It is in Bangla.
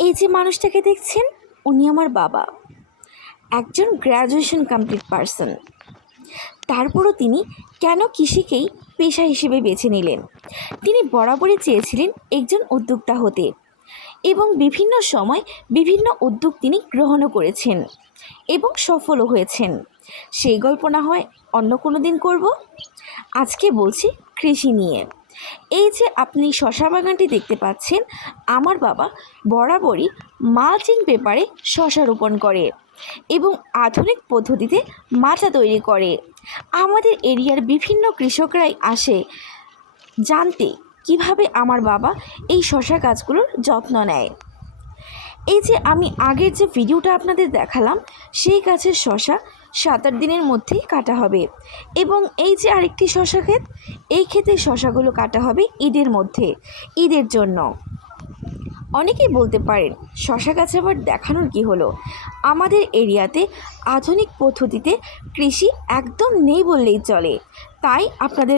এই যে মানুষটাকে দেখছেন, উনি আমার বাবা। একজন গ্র্যাজুয়েশন কমপ্লিট পারসন তারপরও তিনি কেন কৃষিকেই পেশা হিসেবে বেছে নিলেন? তিনি বরাবরই চেয়েছিলেন একজন উদ্যোক্তা হতে এবং বিভিন্ন সময় বিভিন্ন উদ্যোগ তিনি গ্রহণও করেছেন এবং সফলও হয়েছেন। সেই গল্প না হয় অন্য কোনো দিন করব। আজকে বলছি কৃষি নিয়ে। এই যে আপনি শশা বাগানটি দেখতে পাচ্ছেন, আমার বাবা বরাবরই মালচিং পেপারে শশা রোপণ করে এবং আধুনিক পদ্ধতিতে মাচা তৈরি করে। আমাদের এরিয়ার বিভিন্ন কৃষকরাই আসে জানতে কীভাবে আমার বাবা এই শশা গাছগুলোর যত্ন নেয়। এই যে আমি আগের যে ভিডিওটা আপনাদের দেখালাম, সেই গাছের শশা সাত আট দিনের মধ্যেই কাটা হবে। এবং এই যে আরেকটি শশা ক্ষেত, এই ক্ষেতের শশাগুলো কাটা হবে ঈদের মধ্যে, ঈদের জন্য। অনেকেই বলতে পারেন, শশা গাছ আবার দেখানোর কি হলো? আমাদের এরিয়াতে আধুনিক পদ্ধতিতে কৃষি একদম নেই বললেই চলে। তাই আপনাদের